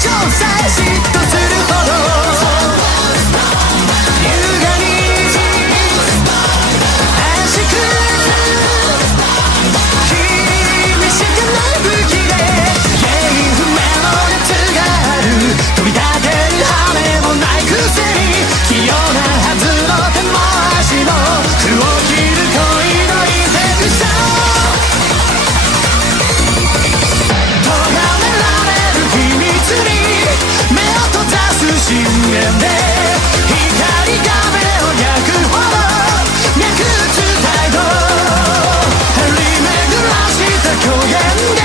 少さえ嫉妬するほど優雅に愛しく厳しくな武器で原因不明の熱がある飛び立てる羽もないくせに器用なはずの手も足も服を着る恋のインセクション咎められる秘密に目を閉ざす信念で光が目を焼くほど脈打つ態度張り巡らした虚言で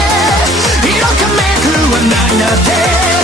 色かめくはないなんて